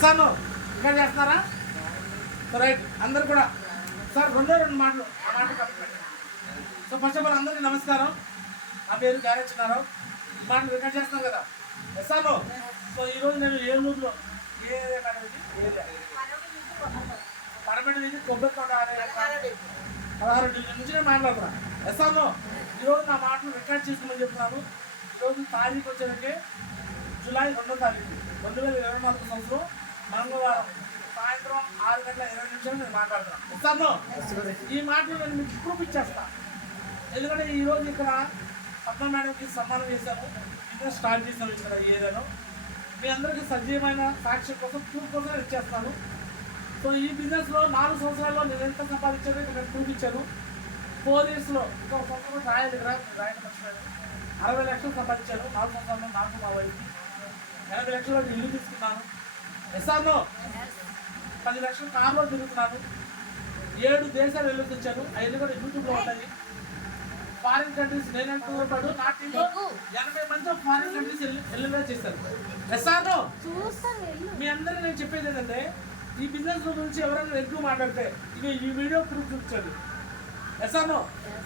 ఎస్ఆర్ను ఇంకా చేస్తున్నారా? రైట్, అందరు కూడా సార్ రెండు మాటలు ఆ మాట commitment. So first of all అందరికీ నమస్కారం. నా పేరు గ్యారేజ్ చిన్నారావు. ఈ మాటలు రికార్డ్ చేస్తున్నాం కదా ఎస్ఆర్ను. సో ఈరోజు నేను ఏలూరులో ఏ పడమటి నుంచి కొబ్బరితోట 16 డివిజన్ నుంచి నేను మాట్లాడుతున్నాను ఎస్ఆర్ను. ఈరోజు నా మాటలు రికార్డ్ చేసుకోమని చెప్తున్నాను. ఈరోజు తారీఖు వచ్చేసరికి జూలై 2వ తారీఖు 2024 సంవత్సరం మంగళవారం సాయంత్రం 6:20 నేను మాట్లాడుతున్నాను ఎస్ఆర్ను. ఈ మాటలు నేను మీకు ప్రూఫ్ ఇచ్చేస్తాను. ఎందుకంటే ఈరోజు ఇక్కడ పద్మ మేడంకి సన్మానం చేశాము, బిజినెస్ స్టార్ట్ చేశాను ఇక్కడ ఏరియాలో. మీ అందరికీ సజీవమైన సాక్ష్యం కోసం ప్రూఫ్ కోసం ఇచ్చేస్తాను. సో ఈ బిజినెస్లో 4 సంవత్సరాల్లో నేను ఎంత సంపాదించానో ఇక్కడ నేను ప్రూఫ్ ఇచ్చాను. 4 ఇయర్స్లో ఇంకొక సంవత్సరం రాయాలి ఇక్కడ రాయడం మర్చిపోయాను. 60 లక్షలు సంపాదించాను 4 సంవత్సరాల్లో. నాకు మా వైఫ్కి 80 లక్షలు ఇల్లు తీసుకున్నాను ఎస్ఆర్లో. 10 లక్షలు కార్లో తిరుగుతున్నాను. 7 దేశాలు వెళ్ళొచ్చాను. అవన్నీ కూడా యూట్యూబ్లో ఉంటాయి. ఫారిన్ కంట్రీస్ నేనంటూ పాటు నా టీంలో 80 మంది ఫారిన్ కంట్రీస్ వెళ్ళేలా చేశారు ఎస్ఆర్లో. మీ అందరికీ నేను చెప్పేది ఏంటంటే, ఈ బిజినెస్ గురించి ఎవరైనా ఎక్కువ మాట్లాడితే ఇక ఈ వీడియో ప్రూఫ్ చూపించండి ఎస్ఆర్లో.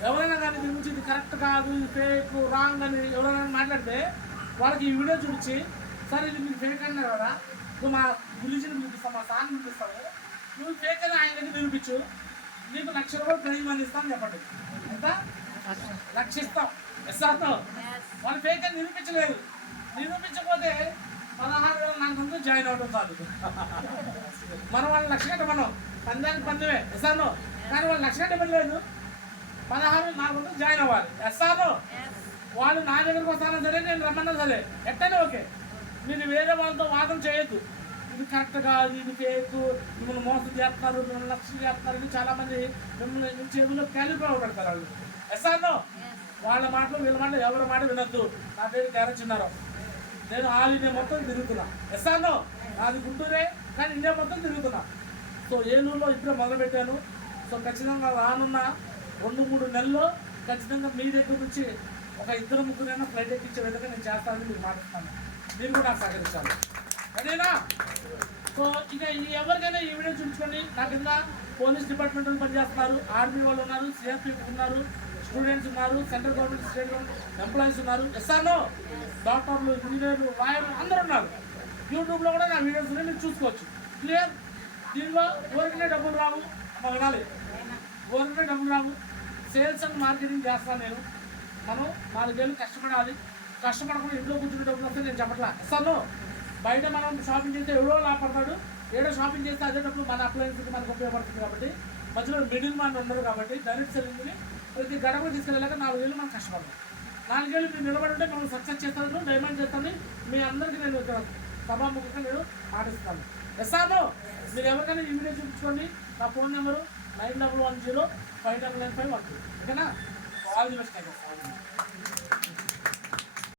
ఎవరైనా కానీ దీని గురించి ఇది కరెక్ట్ కాదు, ఇది ఫేక్ రాంగ్ అని ఎవరైనా మాట్లాడితే వాళ్ళకి ఈ వీడియో చూపించి, సార్ ఇది మీరు ఫేక్ అన్నారు కదా, నువ్వు మా గురించి పిలిపిస్తావు, మా సార్ని పిలిపిస్తావు, నువ్వు ఫేక్ అని ఆయన దగ్గర నిరూపించు, నీకు 1,00,000 రూపాయలు ప్రైజ్ మనీ ఇస్తాను చెప్పండి. ఎంత? 1,00,000 ఇస్తాం ఎస్ఆర్లో. వాళ్ళు ఫేక్ అని నిరూపించలేదు. నిరూపించకపోతే 16,000 నాకు ముందు జాయిన్ అవడం కాదు. మనం వాళ్ళు 1,00,000 కట్టమన్నాం, పందానికి పందమే ఎస్ఆర్లో. కానీ వాళ్ళు 1,00,000 కట్టమలేదు, 16,000 నాకు ముందు జాయిన్ అవ్వాలి ఎస్ఆర్లో. వాళ్ళు నా దగ్గరకు వస్తానా సరే, నేను రమ్మన్నా సరే, ఎట్టనే ఓకే. మీరు వేరే వాళ్ళతో వాదం చేయొద్దు, ఇది కరెక్ట్ కాదు, ఇది ఫేక్, మిమ్మల్ని మోసం చేస్తున్నారు, మిమ్మల్ని లక్ష్యం చేస్తున్నారు అని చాలామంది మిమ్మల్ని చేతుల్లో క్యాలిఫ్లవర్ పెడతారు వాళ్ళు ఎస్ఆర్లో. వాళ్ళ మాటలు వీళ్ళ మాటలు ఎవరి మాట వినొద్దు. నా పేరు గ్యారేజ్ చిన్నారావు. నేను ఆల్ ఇండియా మొత్తం తిరుగుతున్నా ఎస్ఆర్లో. నాది గుంటూరే కానీ ఇండియా మొత్తం తిరుగుతున్నా. సో ఏలూరులో ఇప్పుడే మొదలుపెట్టాను. సో ఖచ్చితంగా రానున్న 2-3 నెలల్లో ఖచ్చితంగా మీ దగ్గర నుంచి ఒక 2-3 ఫ్లైట్ ఎక్కించే విధంగా నేను చేస్తానని మీకు మాట్లాడుతాను. మీరు కూడా నాకు సహకరించాలి, అదేనా? సో ఇక ఎవరికైనా ఈ వీడియో చూపించుకోండి. నా కింద పోలీస్ డిపార్ట్మెంట్ వాళ్ళు పనిచేస్తున్నారు, ఆర్మీ వాళ్ళు ఉన్నారు, సిఆర్పిఎఫ్ ఉన్నారు, స్టూడెంట్స్ ఉన్నారు, central government state government employees ఉన్నారు ఎస్ఆర్లో. డాక్టర్లు, ఇంజనీర్లు, లాయర్లు అందరూ ఉన్నారు. యూట్యూబ్లో కూడా నా వీడియోస్ మీరు చూసుకోవచ్చు. క్లియర్? దీనిలో ఊరికనే డబ్బులు రావు, వినాలి, ఊరికనే డబ్బులు రావు. సేల్స్ అండ్ మార్కెటింగ్ చేస్తాను నేను. మనం 4 ఏళ్ళు కష్టపడాలి. కష్టపడకుండా ఇంట్లో కూర్చునే డబ్బులు వస్తే నేను చెప్పట్లా ఎస్ఆర్లో. బయట మనం షాపింగ్ చేస్తే ఎవడో లాభపడతాడు, ఏడో షాపింగ్ చేస్తే అదే డబ్బులు మన అప్లయన్స్కి మనకు ఉపయోగపడుతుంది. కాబట్టి మధ్యలో మిడిల్ మ్యాన్ ఉండరు. కాబట్టి డైరెక్ట్ సెల్లింగ్ని ప్రతి గడప తీసుకెళ్ళాక 4 ఏళ్ళు మనం కష్టపడతాం. 4 ఏళ్ళు మీరు నిలబడి మనం సక్సెస్ చేస్తాను, డైమండ్ చేస్తాను. మీ అందరికీ నేను సభాముఖంగా నేను పాటిస్తాను ఎస్ఆర్లో. మీరు ఎవరికైనా ఈ వీడియో చూపించుకోండి. నా ఫోన్ నెంబరు 9110 599512. ఓకేనా? All the best.